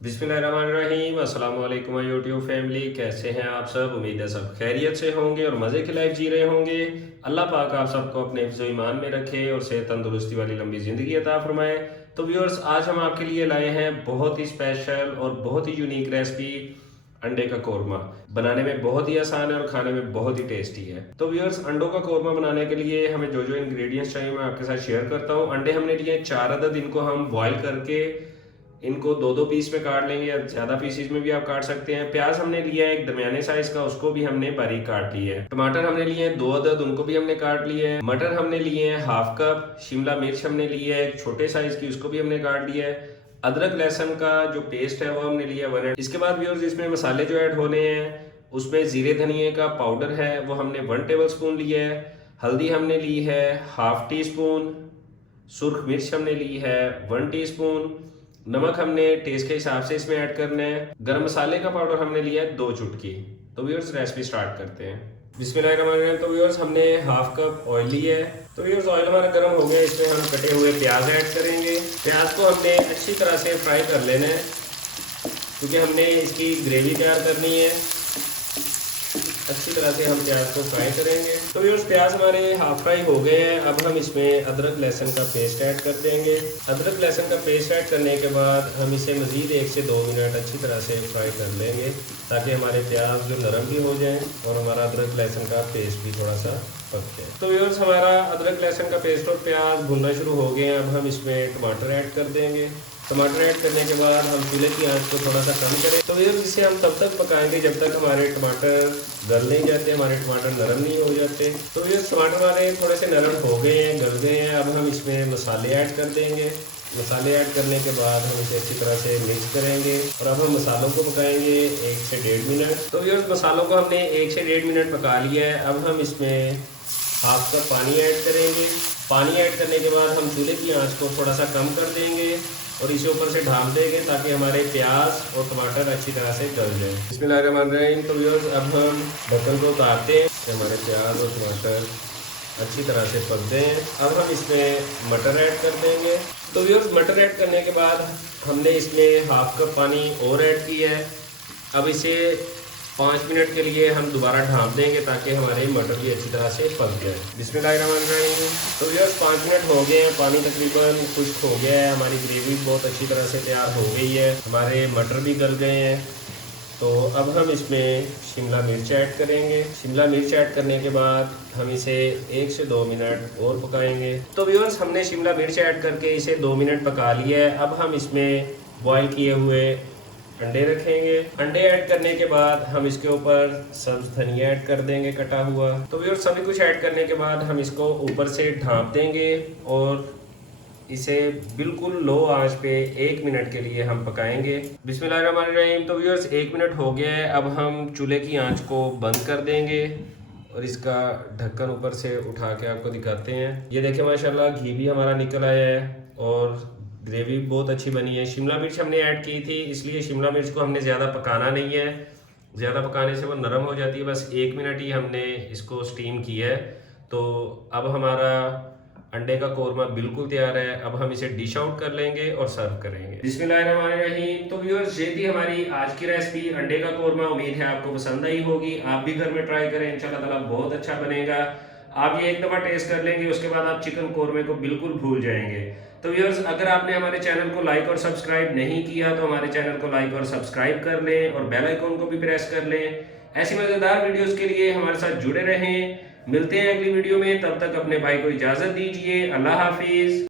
बिस्मिल्लाहिर्रहमानिर्रहीम। अस्सलाम वालेकुम यूट्यूब फैमिली, कैसे हैं आप सब। उम्मीद है सब खैरियत से होंगे और मज़े की लाइफ जी रहे होंगे। अल्लाह पाक आप सबको अपने हिफ्ज़ ईमान में रखे और सेहत तंदुरुस्ती वाली लंबी ज़िंदगी अता फरमाए। तो व्यूअर्स, आज हम आपके लिए लाए हैं बहुत ही स्पेशल और बहुत ही यूनिक रेसिपी, अंडे का कोरमा। बनाने में बहुत ही आसान है और खाने में बहुत ही टेस्टी है। तो व्यूअर्स, अंडों का कोरमा बनाने के लिए हमें जो जो इंग्रेडिएंट्स चाहिए मैं आपके साथ शेयर करता हूँ। अंडे हमने लिए 4 अदद, इनको हम बॉईल करके इनको दो दो पीस में काट लेंगे या ज्यादा पीसीज में भी आप काट सकते हैं। प्याज हमने लिया है एक दरमियाने साइज का, उसको भी हमने बारीक काट लिया है। टमाटर हमने लिए हैं 2 अदद, उनको भी हमने काट लिया है। मटर हमने लिए हैं हाफ कप। शिमला मिर्च हमने लिया है एक छोटे साइज की, उसको भी हमने काट लिया है। अदरक लहसुन का जो पेस्ट है वो हमने लिया है 1। इसके बाद व्यूअर्स, इसमें मसाले जो ऐड होने हैं उसमें जीरे धनिए का पाउडर है वो हमने 1 टेबल स्पून लिया है। हल्दी हमने ली है हाफ टी स्पून। सुर्ख मिर्च हमने ली है 1 टीस्पून। नमक हमने टेस्ट के हिसाब से इसमें ऐड करना है। गरम मसाले का पाउडर हमने लिया है 2 चुटकी। तो व्यूअर्स, रेसिपी स्टार्ट करते हैं। बिस्मिल्लाहिर्रहमानिर्रहीम। तो व्यूअर्स, हमने हाफ कप ऑयल लिया है। तो व्यूअर्स, ऑयल हमारा गर्म हो गया, इसमें हम कटे हुए प्याज ऐड करेंगे। प्याज को हमने अच्छी तरह से फ्राई कर लेना है क्योंकि हमने इसकी ग्रेवी तैयार करनी है। अच्छी तरह से हम प्याज को फ्राई करेंगे। तो व्यूअर्स, प्याज हमारे हाफ फ्राई हो गए हैं। अब हम इसमें अदरक लहसुन का पेस्ट ऐड कर देंगे। अदरक लहसुन का पेस्ट ऐड करने के बाद हम इसे मज़ीद 1 से 2 मिनट अच्छी तरह से फ्राई कर लेंगे ताकि हमारे प्याज जो नरम भी हो जाएं और हमारा अदरक लहसुन का पेस्ट भी थोड़ा सा पक जाए। तो व्यूअर्स, हमारा अदरक लहसुन का पेस्ट और प्याज भुनना शुरू हो गए हैं। अब हम इसमें टमाटर ऐड कर देंगे। टमाटर ऐड करने के बाद हम चूल्हे की आंच को थोड़ा सा कम करें। तो व्यूअर्स, इसे हम तब तक पकाएंगे जब तक हमारे टमाटर गल नहीं जाते, हमारे टमाटर नरम नहीं हो जाते। तो व्यूअर्स, टमाटर हमारे थोड़े से नरम हो गए हैं, गल गए हैं। अब हम इसमें मसाले ऐड कर देंगे। मसाले ऐड करने के बाद हम इसे अच्छी तरह से मिक्स करेंगे और अब हम मसालों को पकाएंगे 1 से 1.5 मिनट। तो व्यूअर्स, मसालों को हमने 1 से 1.5 मिनट पका लिया है। अब हम इसमें हाफ कप पानी ऐड करेंगे। पानी ऐड करने के बाद हम चूल्हे की आंच को थोड़ा सा कम कर देंगे और इसे ऊपर से ढाँप देंगे ताकि हमारे प्याज और टमाटर अच्छी तरह से गल जाए। बिस्मिल्लाहिर्रहमानिर्रहीम। तो व्यूअर्स, अब हम ढक्कन को उतारते हैं कि हमारे प्याज और टमाटर अच्छी तरह से पक गए हैं। अब हम इसमें मटर ऐड कर देंगे। तो व्यूअर्स, मटर ऐड करने के बाद हमने इसमें हाफ कप पानी और ऐड किया है। अब इसे 5 मिनट के लिए हम दोबारा ढाँप देंगे ताकि हमारे मटर भी अच्छी तरह से पक जाए। बिस्मिल्लाहिर्रहमानिर्रहीम। तो व्यूअर्स, 5 मिनट हो गए हैं, पानी तकरीबन खुश्क हो गया है, हमारी ग्रेवी बहुत अच्छी तरह से तैयार हो गई है, हमारे मटर भी गल गए हैं। तो अब हम इसमें शिमला मिर्च ऐड करेंगे। शिमला मिर्च ऐड करने के बाद हम इसे 1 से 2 मिनट और पकाएंगे। तो व्यूअर्स, हमने शिमला मिर्च ऐड करके इसे 2 मिनट पका लिया है। अब हम इसमें बॉईल किए हुए अंडे रखेंगे। अंडे ऐड करने के बाद हम इसके ऊपर सब्ज धनिया ऐड कर देंगे कटा हुआ। तो व्यूअर्स, सभी कुछ ऐड करने के बाद हम इसको ऊपर से ढाँप देंगे और इसे बिल्कुल लो आंच पे 1 मिनट के लिए हम पकाएंगे। बिस्मिल्लाहिर्रहमानिर्रहीम। तो व्यूअर्स, 1 मिनट हो गया है। अब हम चूल्हे की आंच को बंद कर देंगे और इसका ढक्कन ऊपर से उठा के आपको दिखाते हैं। ये देखिए, माशाल्लाह घी भी हमारा निकल आया है और ग्रेवी बहुत अच्छी बनी है। शिमला मिर्च हमने ऐड की थी, इसलिए शिमला मिर्च को हमने ज़्यादा पकाना नहीं है, ज़्यादा पकाने से वो नरम हो जाती है। बस 1 मिनट ही हमने इसको स्टीम किया है। तो अब हमारा अंडे का कोरमा बिल्कुल तैयार है। अब हम इसे डिश आउट कर लेंगे और सर्व करेंगे। बिस्मिल्लाहिर्रहमानिर्रहीम। तो व्यूअर्स, ये थी हमारी आज की रेसिपी, अंडे का कोरमा। उम्मीद है आपको पसंद आई होगी। आप भी घर में ट्राई करें, इंशाल्लाह ताला बहुत अच्छा बनेगा। आप ये एक दफ़ा टेस्ट कर लेंगे, उसके बाद आप चिकन कोरमे को बिल्कुल भूल जाएंगे। तो व्यूअर्स, अगर आपने हमारे चैनल को लाइक और सब्सक्राइब नहीं किया तो हमारे चैनल को लाइक और सब्सक्राइब कर लें और बेल आइकन को भी प्रेस कर लें। ऐसी मज़ेदार वीडियोस के लिए हमारे साथ जुड़े रहें। मिलते हैं अगली वीडियो में, तब तक अपने भाई को इजाज़त दीजिए। अल्लाह हाफिज़।